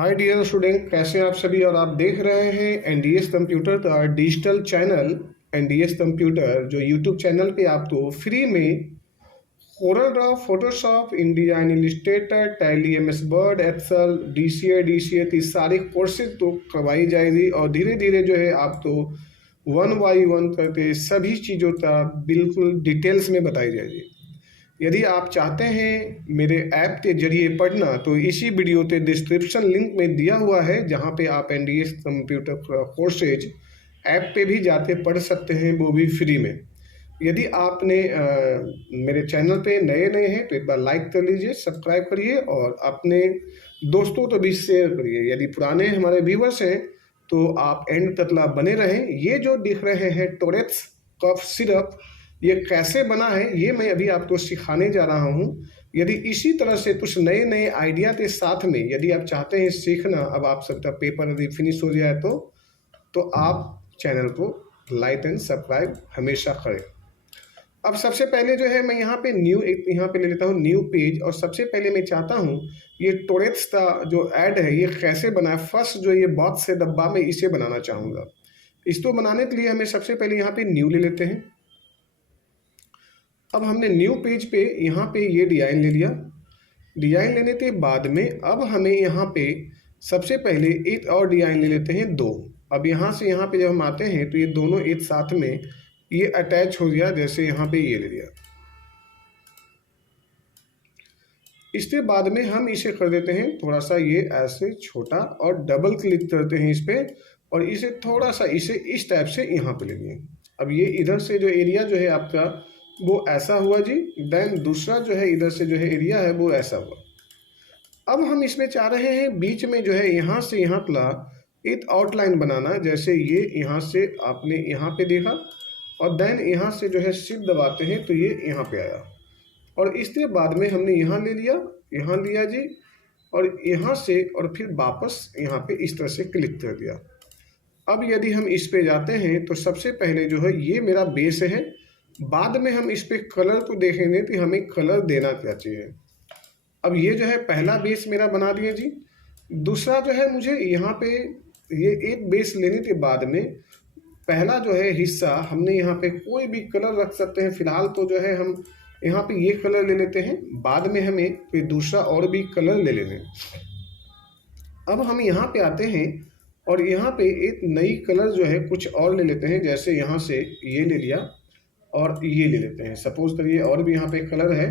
Hi dear student, कैसे हैं आप सभी। और आप देख रहे हैं एनडीएस कंप्यूटर का डिजिटल चैनल। एनडीएस कंप्यूटर जो यूट्यूब चैनल पे आपको फ्री में Corel draw, Photoshop, Indian Illustrator, Tally, MS Word, Excel, DCA की सारी कोर्सेज तो करवाई जाएगी और धीरे धीरे जो है आपको वन बाई वन करके सभी चीज़ों का बिल्कुल डिटेल्स में बताई जाएगी। यदि आप चाहते हैं मेरे ऐप के जरिए पढ़ना तो इसी वीडियो के डिस्क्रिप्शन लिंक में दिया हुआ है, जहां पे आप एनडीएस कंप्यूटर कोर्सेज ऐप पे भी जाके पढ़ सकते हैं, वो भी फ्री में। यदि आपने मेरे चैनल पे नए हैं तो एक बार लाइक कर लीजिए, सब्सक्राइब करिए और अपने दोस्तों को भी शेयर करिए। यदि पुराने हमारे व्यूवर्स हैं तो आप एंड तक बने रहें। ये जो दिख रहे हैं टोरेट्स कफ सिरप, ये कैसे बना है ये मैं अभी आपको सिखाने जा रहा हूँ। यदि इसी तरह से कुछ नए नए आइडिया के साथ में यदि आप चाहते हैं सीखना, अब आप सबका पेपर यदि फिनिश हो जाए तो आप चैनल को लाइक एंड सब्सक्राइब हमेशा करें। अब सबसे पहले जो है मैं यहाँ पे यहाँ पे ले लेता हूँ न्यू पेज, और सबसे पहले मैं चाहता हूँ ये टोरेट्स का जो ऐड है ये कैसे बना है। फर्स्ट जो ये बॉक्स से डब्बा में इसे बनाना चाहूँगा। इसको बनाने के लिए हमें सबसे पहले यहाँ पे न्यू ले लेते हैं। अब हमने न्यू पेज पे यहाँ पे ये डिज़ाइन ले लिया। डिज़ाइन लेने के बाद में अब हमें यहाँ पे सबसे पहले एक और डिज़ाइन ले लेते हैं दो। अब यहाँ से यहाँ पे जब हम आते हैं तो ये दोनों एक साथ में ये अटैच हो गया, जैसे यहाँ पे ये ले लिया। इसके बाद में हम इसे कर देते हैं थोड़ा सा ये ऐसे छोटा और डबल क्लिक करते हैं इस पर, और इसे थोड़ा सा इसे इस टाइप से यहाँ पे ले लिए। अब ये इधर से जो एरिया जो है आपका वो ऐसा हुआ जी। देन दूसरा जो है इधर से जो है एरिया है वो ऐसा हुआ। अब हम इसमें चाह रहे हैं बीच में जो है यहाँ से यहाँ तक एक आउटलाइन बनाना, जैसे ये यहाँ से आपने यहाँ पे देखा और देन यहाँ से जो है शिफ्ट दबाते हैं तो ये यहाँ पे आया, और इसके बाद में हमने यहाँ ले लिया, यहाँ लिया जी, और यहाँ से और फिर वापस यहाँ पे इस तरह से क्लिक कर दिया। अब यदि हम इस पे जाते हैं तो सबसे पहले जो है ये मेरा बेस है। बाद में हम इस पे कलर को देखेंगे कि हमें कलर देना क्या चाहिए। अब ये जो है पहला बेस मेरा बना दिए जी। दूसरा जो है मुझे यहाँ पे ये एक बेस लेने के बाद में पहला जो है हिस्सा हमने यहाँ पे कोई भी कलर रख सकते हैं। फिलहाल तो जो है हम यहाँ पे ये कलर ले लेते हैं, बाद में हमें कोई दूसरा और भी कलर ले लेंगे। अब हम यहाँ पे आते हैं और यहाँ पे एक नई कलर जो है कुछ और ले लेते हैं, जैसे यहाँ से ये ले लिया और ये ले लेते हैं। सपोज करिए और भी यहाँ पे कलर है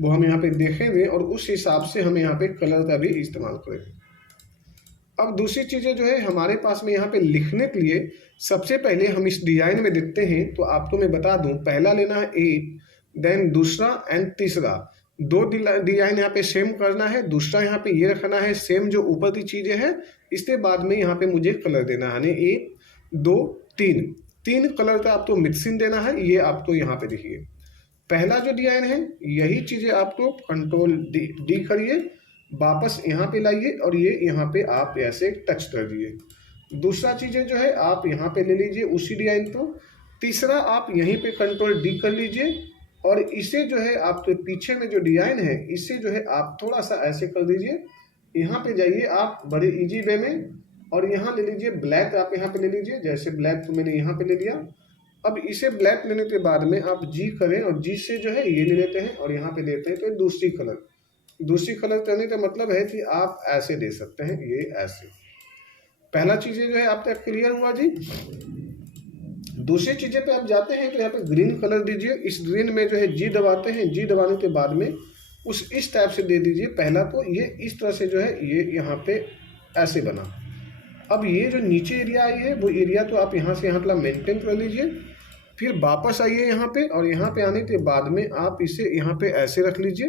वो हम यहाँ पे देखेंगे और उस हिसाब से हम यहाँ पे कलर का भी इस्तेमाल करेंगे। अब दूसरी चीज़ें जो है हमारे पास में यहाँ पे लिखने के लिए सबसे पहले हम इस डिजाइन में देखते हैं तो आपको मैं बता दूं, पहला लेना है एक, देन दूसरा एंड तीसरा। दो डिजाइन यहाँ पे सेम करना है। दूसरा यहाँ पे ये रखना है सेम जो ऊपर की चीज़ें हैं। इसके बाद में यहाँ पे मुझे कलर देना है, यानी एक दो तीन कलर का आपको मिक्सिंग देना है। ये आपको यहाँ पे देखिए पहला जो डिजाइन है यही चीज़ें आपको कंट्रोल डी करिए, वापस यहाँ पे लाइए और ये यहाँ पे आप ऐसे टच कर दिए। दूसरा चीज़ें जो है आप यहाँ पे ले लीजिए उसी डिजाइन को। तीसरा आप यहीं पे कंट्रोल डी कर लीजिए और इसे जो है आपके पीछे में जो डिजाइन है इसे जो है आप थोड़ा सा ऐसे कर दीजिए। यहाँ पे जाइए आप बड़े इजी वे में और यहाँ ले लीजिए ब्लैक, आप यहाँ पे ले लीजिए, जैसे ब्लैक तो मैंने यहाँ पे ले लिया। अब इसे ब्लैक लेने के बाद में आप जी करें और जी से जो है ये ले लेते हैं और यहाँ पे देते हैं तो दूसरी कलर करने का मतलब है कि आप ऐसे दे सकते हैं, ये ऐसे। पहला चीज़ें जो है आपका क्लियर हुआ जी। दूसरी चीज़ें पे आप जाते हैं तो यहाँ पे ग्रीन कलर दीजिए। इस ग्रीन में जो है जी दबाते हैं, जी दबाने के बाद में उस इस टाइप से दे दीजिए। पहला तो ये इस तरह से जो है ये यहाँ पे ऐसे बना। अब ये जो नीचे एरिया आई है वो एरिया तो आप यहाँ से यहाँ तक मेंटेन कर लीजिए। फिर वापस आइए यहाँ पे और यहाँ पे आने के बाद में आप इसे यहाँ पे ऐसे रख लीजिए।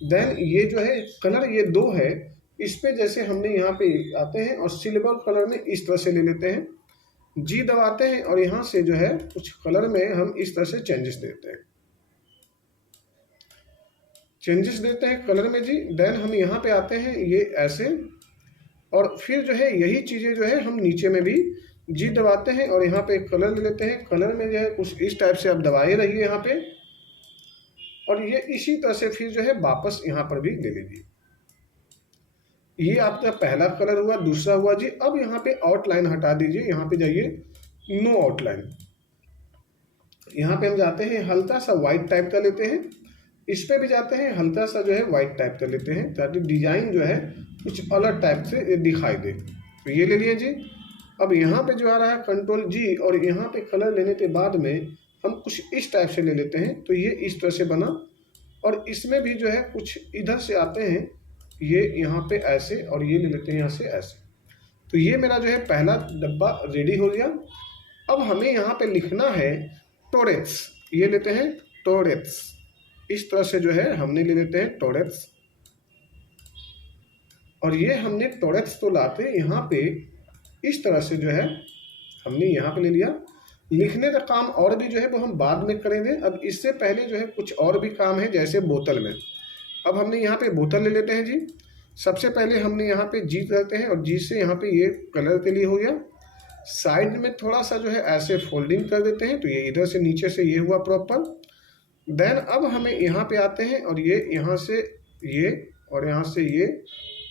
देन ये जो है कलर ये दो है, इस पे जैसे हमने यहाँ पे आते हैं और सिल्वर कलर में इस तरह से ले लेते हैं, जी दबाते हैं और यहाँ से जो है कुछ कलर में हम इस तरह से चेंजेस देते हैं कलर में जी। देन हम यहाँ पे आते हैं ये ऐसे, और फिर जो है यही चीज़ें जो है हम नीचे में भी जी दबाते हैं और यहाँ पे कलर ले लेते हैं। कलर में जो है कुछ इस टाइप से आप दबाए रहिए यहाँ पे, और ये इसी तरह से फिर जो है वापस यहाँ पर भी ले लीजिए। ये आपका पहला कलर हुआ, दूसरा हुआ जी। अब यहाँ पे आउटलाइन हटा दीजिए, यहाँ पे जाइए नो आउटलाइन। यहाँ पे हम जाते हैं हल्का सा व्हाइट टाइप का लेते हैं, इस पे भी जाते हैं हल्का सा जो है व्हाइट टाइप का लेते हैं, ताकि डिजाइन जो है कुछ अलग टाइप से दिखाई दे। तो ये ले लिए जी। अब यहाँ पे जो आ रहा है कंट्रोल जी, और यहाँ पे कलर लेने के बाद में हम कुछ इस टाइप से ले लेते हैं। तो ये इस तरह से बना, और इसमें भी जो है कुछ इधर से आते हैं, ये यहाँ पे ऐसे, और ये ले लेते हैं यहाँ से ऐसे। तो ये मेरा जो है पहला डब्बा रेडी हो गया। अब हमें यहाँ पे लिखना है टोरेट्स, ये लेते हैं टोरेट्स, इस तरह से जो है हमने ले लेते हैं टोरेट्स। और ये हमने टोरेट्स तो लाते यहाँ पे इस तरह से जो है हमने यहाँ पे ले लिया। लिखने का काम और भी जो है वो हम बाद में करेंगे। अब इससे पहले जो है कुछ और भी काम है, जैसे बोतल में। अब हमने यहाँ पे बोतल ले लेते हैं जी। सबसे पहले हमने यहाँ पे जी करते हैं, और जी से यहाँ पे ये कलर के लिए हो गया। साइड में थोड़ा सा जो है ऐसे फोल्डिंग कर देते हैं, तो ये इधर से नीचे से ये हुआ प्रॉपर। देन अब हमें यहाँ पे आते हैं, और ये यहाँ से ये, और यहाँ से ये,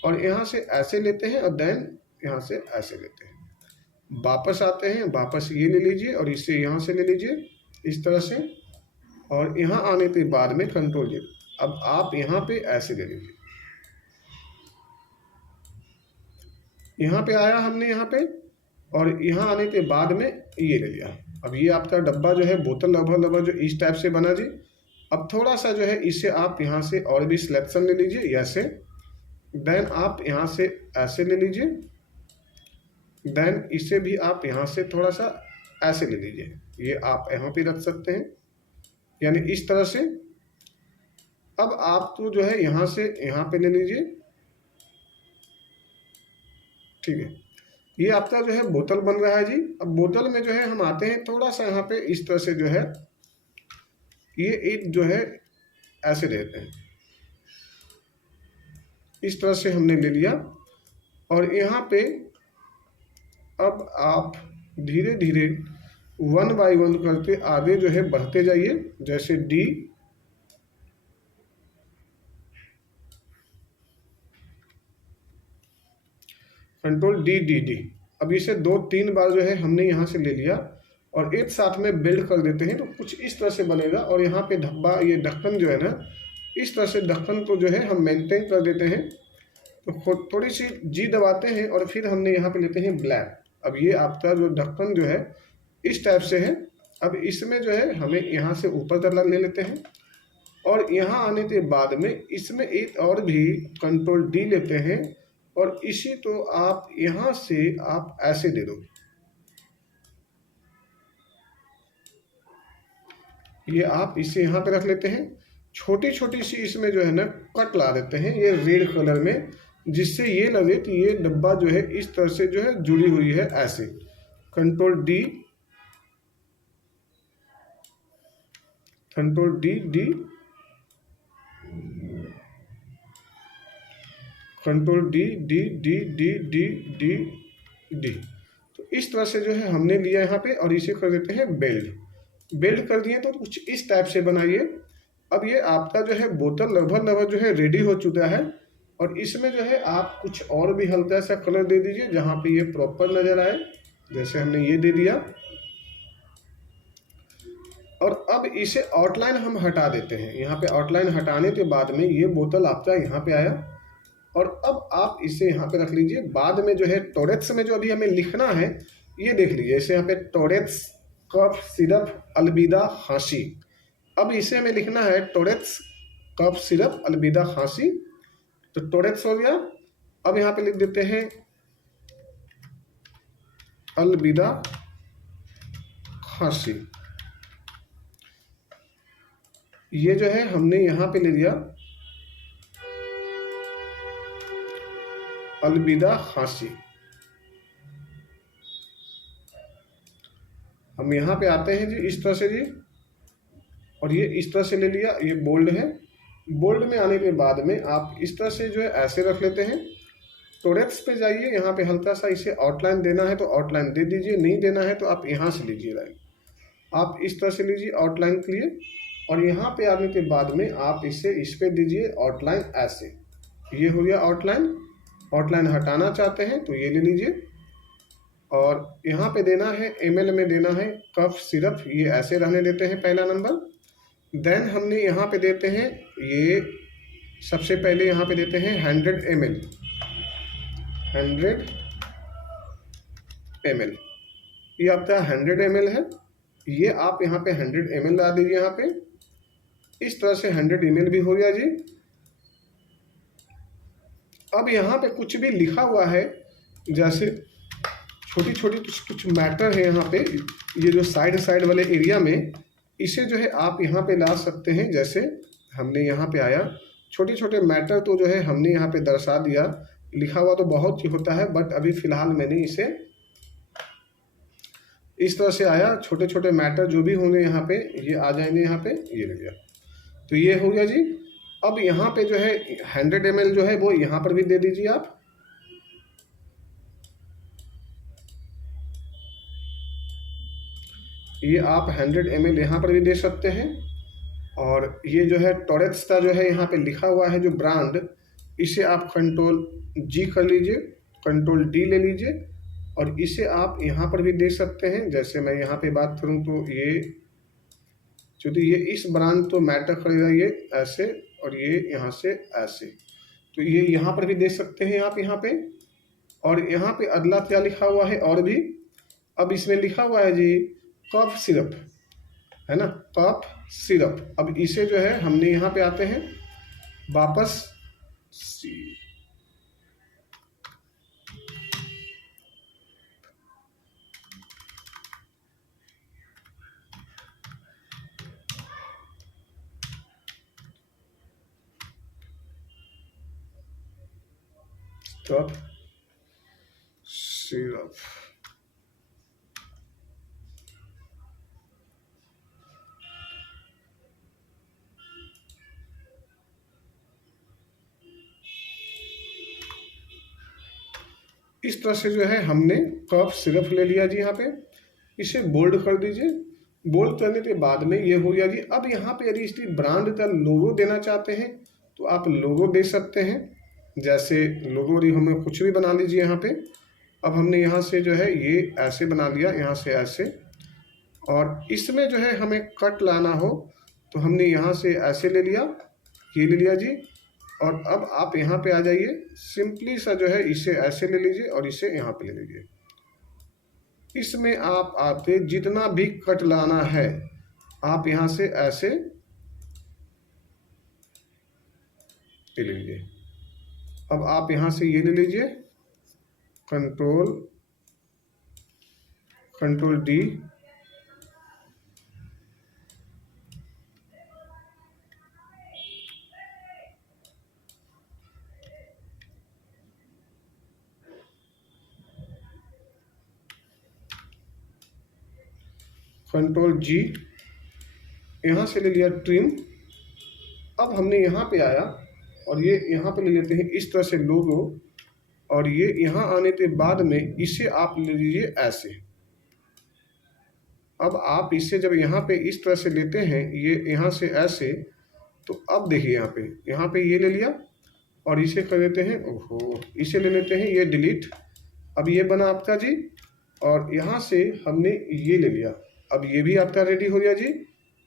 और यहाँ से ऐसे लेते हैं, और देन यहाँ से ऐसे लेते हैं। वापस आते हैं, वापस ये ले लीजिए, और इसे यहाँ से ले लीजिए इस तरह से, और यहाँ आने के बाद में कंट्रोल जी। अब आप यहाँ पे ऐसे ले लीजिए, यहाँ पे आया हमने यहाँ पे, और यहाँ आने के बाद में ये ले लिया। अब ये आपका डब्बा जो है बोतल लगभग जो इस टाइप से बना जी। अब थोड़ा सा जो है इसे आप यहाँ से और भी सिलेक्शन ले लीजिए ऐसे। देन आप यहाँ से ऐसे ले लीजिए, देन इसे भी आप यहाँ से थोड़ा सा ऐसे ले लीजिए, ये आप यहाँ पे रख सकते हैं, यानी इस तरह से। अब आप तो जो है यहाँ से यहाँ पे ले लीजिए, ठीक है। ये आपका जो है बोतल बन रहा है जी। अब बोतल में जो है हम आते हैं थोड़ा सा यहाँ पे इस तरह से जो है, ये एक जो है ऐसे देते हैं, इस तरह से हमने ले लिया। और यहाँ पे अब आप धीरे धीरे 1 बाय 1 करते आगे जो है बढ़ते जाइए, जैसे D, control D D D. अब इसे 2-3 बार जो है हमने यहाँ से ले लिया, और एक साथ में बिल्ड कर देते हैं, तो कुछ इस तरह से बनेगा। और यहाँ पे धब्बा, ये ढक्कन जो है ना, इस तरह से ढक्कन को जो है हम मेंटेन कर देते हैं। तो थोड़ी सी जी दबाते हैं, और फिर हमने यहाँ पे लेते हैं ब्लैक। अब ये आपका जो ढक्कन जो है इस टाइप से है। अब इसमें जो है हमें यहाँ से ऊपर तक ले लेते हैं, और यहाँ आने के बाद में इसमें एक और भी कंट्रोल डी लेते हैं, और इसी तो आप यहाँ से आप ऐसे दे दो, ये आप इसे यहाँ पे रख लेते हैं। छोटी छोटी सी इसमें जो है ना कट ला देते हैं ये रेड कलर में, जिससे ये लगे कि ये डब्बा जो है इस तरह से जो है जुड़ी हुई है ऐसे। Control D, control D D, control D D D D D D D. तो इस तरह से जो है हमने लिया यहाँ पे, और इसे कर देते हैं बेल्ट। बेल्ट कर दिए तो कुछ इस टाइप से बनाइए। अब ये आपका जो है बोतल लगभग जो है रेडी हो चुका है, और इसमें जो है आप कुछ और भी हल्का सा कलर दे दीजिए जहाँ पे ये प्रॉपर नजर आए, जैसे हमने ये दे दिया। और अब इसे आउटलाइन हम हटा देते हैं। यहाँ पे आउटलाइन हटाने के बाद में ये बोतल आपका यहाँ पे आया, और अब आप इसे यहाँ पे रख लीजिए। बाद में जो है टोरेट्स में जो अभी हमें लिखना है ये देख लीजिए, जैसे यहाँ पे टोरेट्स कफ सिरप अलविदा खांसी। अब इसे हमें लिखना है टोरेट्स कफ सिरप अलविदा खांसी। तो टोरेट्स हो गया। अब यहाँ पे लिख देते हैं अलविदा खांसी। ये जो है हमने यहाँ पे ले लिया अलविदा खांसी। हम यहाँ पे आते हैं जी इस तरह से जी, और ये इस तरह से ले लिया, ये बोल्ड है। बोल्ड में आने के बाद में आप इस तरह से जो है ऐसे रख लेते हैं। टोरेट्स पे जाइए, यहाँ पे हल्का सा इसे आउटलाइन देना है तो आउटलाइन दे दीजिए, नहीं देना है तो आप यहाँ से लीजिए लाइन, आप इस तरह से लीजिए आउटलाइन के लिए। और यहाँ पे आने के बाद में आप इसे इस पे दीजिए आउटलाइन ऐसे, ये हो गया आउटलाइन। आउटलाइन हटाना चाहते हैं तो ये ले लीजिए। और यहाँ पे देना है ml में देना है कफ सिरप, ये ऐसे रहने देते हैं पहला नंबर। देन हमने यहाँ पे देते हैं ये सबसे पहले यहाँ पे देते हैं 100 ml, 100 ml, ये आपका 100 ml है। ये आप यहाँ पे 100 ml डाल दीजिए यहाँ पे। इस तरह से 100 ml भी हो गया जी। अब यहाँ पे कुछ भी लिखा हुआ है, जैसे छोटी छोटी कुछ मैटर है यहाँ पे, ये जो साइड वाले एरिया में, इसे जो है आप यहाँ पे ला सकते हैं। जैसे हमने यहाँ पे आया, छोटे छोटे मैटर तो जो है हमने यहाँ पे दर्शा दिया। लिखा हुआ तो बहुत ही होता है, बट अभी फ़िलहाल मैंने इसे इस तरह से आया, छोटे छोटे मैटर जो भी होंगे यहाँ पे ये आ जाएंगे यहाँ पे, ये ले गया। तो ये हो गया जी। अब यहाँ पे जो है 100 ml जो है वो यहाँ पर भी दे दीजिए आप। ये आप 100 ml यहाँ पर भी दे सकते हैं। और ये जो है टॉरेक्स का जो है यहाँ पे लिखा हुआ है जो ब्रांड, इसे आप Ctrl+G कर लीजिए, Ctrl+D ले लीजिए और इसे आप यहाँ पर भी दे सकते हैं। जैसे मैं यहाँ पे बात करूँ तो ये चूँकि ये इस ब्रांड तो मैटर करेगा, ये ऐसे और ये यहाँ से ऐसे, तो ये यहाँ पर भी दे सकते हैं आप यहाँ पे। और यहाँ पे अगला क्या लिखा हुआ है और भी, अब इसमें लिखा हुआ है जी कफ सिरप, है ना, कफ सिरप। अब इसे जो है हमने यहाँ पे आते हैं वापस कफ सिरप। इस तरह से जो है हमने कफ सिरप ले लिया जी। यहाँ पे इसे बोल्ड कर दीजिए। बोल्ड करने के बाद में ये हो गया जी। अब यहाँ पे यदि इसकी ब्रांड का लोगो देना चाहते हैं तो आप लोगो दे सकते हैं। जैसे लोगो हमें कुछ भी बना लीजिए यहाँ पे। अब हमने यहाँ से जो है ये ऐसे बना लिया, यहाँ से ऐसे, और इसमें जो है हमें कट लाना हो तो हमने यहाँ से ऐसे ले लिया, ये ले लिया जी। और अब आप यहाँ पे आ जाइए, सिंपली सा जो है इसे ऐसे ले लीजिए और इसे यहाँ पे ले लीजिए। इसमें आप आपके जितना भी कट लाना है आप यहाँ से ऐसे ले लीजिए। अब आप यहाँ से ये ले लीजिए, Ctrl+D, Ctrl+G, यहाँ से ले लिया ट्रिम। अब हमने यहाँ पे आया और ये यहाँ पे ले लेते हैं इस तरह से लोगो, और ये यहाँ आने के बाद में इसे आप ले लीजिए ऐसे। अब आप इसे जब यहाँ पे इस तरह से लेते हैं, ये यहाँ से ऐसे, तो अब देखिए यहाँ पे ये ले लिया और इसे कर देते हैं, ओहो, इसे ले लेते हैं ये डिलीट। अब ये बना आपका जी, और यहाँ से हमने ये ले लिया। अब ये भी आपका रेडी हो गया जी।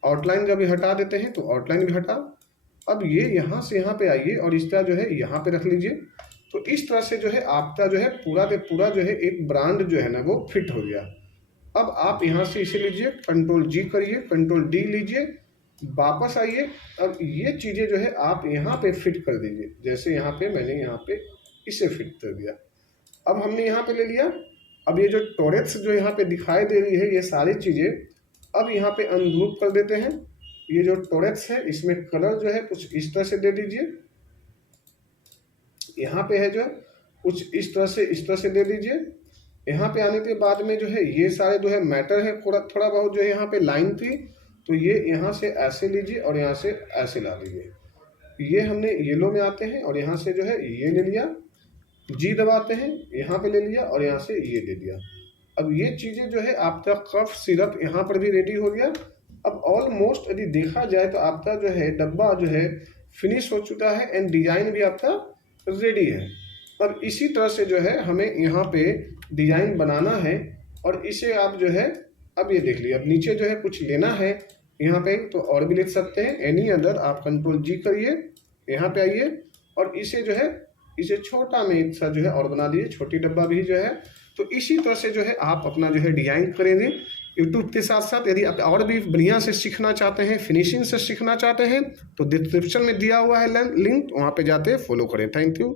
आउटलाइन जब हटा देते हैं तो आउटलाइन भी हटा। अब ये यहाँ से यहाँ पे आइए और इस तरह जो है यहाँ पे रख लीजिए। तो इस तरह से जो है आपका जो है पूरा के पूरा जो है एक ब्रांड जो है ना वो फिट हो गया। अब आप यहाँ से इसे लीजिए, Ctrl+G करिए, Ctrl+D लीजिए, वापस आइए। अब ये चीज़ें जो है आप यहाँ पे फिट कर दीजिए। जैसे यहाँ पे मैंने यहाँ पे इसे फिट कर दिया। अब हमने यहाँ पे ले लिया। अब ये जो टॉरेक्स जो यहाँ पे दिखाई दे रही है, ये सारी चीज़ें अब यहाँ पे अनग्रुप कर देते हैं। ये जो टॉरेक्स है इसमें कलर जो है कुछ इस तरह से दे दीजिए। यहाँ पे है जो कुछ इस तरह से दे दीजिए। यहाँ पे आने के बाद में जो है ये सारे जो है मैटर है, थोड़ा बहुत जो है यहाँ पे लाइन थी, तो ये यहाँ से ऐसे लीजिए और यहाँ से ऐसे ला लीजिए। ये हमने येलो में आते हैं और यहाँ से जो है ये ले लिया, जी दबाते हैं, यहाँ पे ले लिया और यहाँ से ये ले लिया। अब ये चीज़ें जो है आपका कफ सिरप यहाँ पर भी रेडी हो गया। अब ऑलमोस्ट यदि देखा जाए तो आपका जो है डब्बा जो है फिनिश हो चुका है एंड डिजाइन भी आपका रेडी है। अब इसी तरह से जो है हमें यहाँ पे डिजाइन बनाना है और इसे आप जो है, अब ये देख लीजिए, अब नीचे जो है कुछ लेना है यहाँ पे तो और भी लिख सकते हैं, एनी अदर, आप कंट्रोल जी करिए, यहाँ पे आइए और इसे जो है, इसे छोटा में एक सा जो है और बना दीजिए, छोटी डब्बा भी जो है। तो इसी तरह से जो है आप अपना जो है डिजाइन करेंगे यूट्यूब के साथ साथ। यदि आप और भी बढ़िया से सीखना चाहते हैं, फिनिशिंग से सीखना चाहते हैं, तो डिस्क्रिप्शन में दिया हुआ है लिंक, वहाँ पे जाते फॉलो करें। Thank you.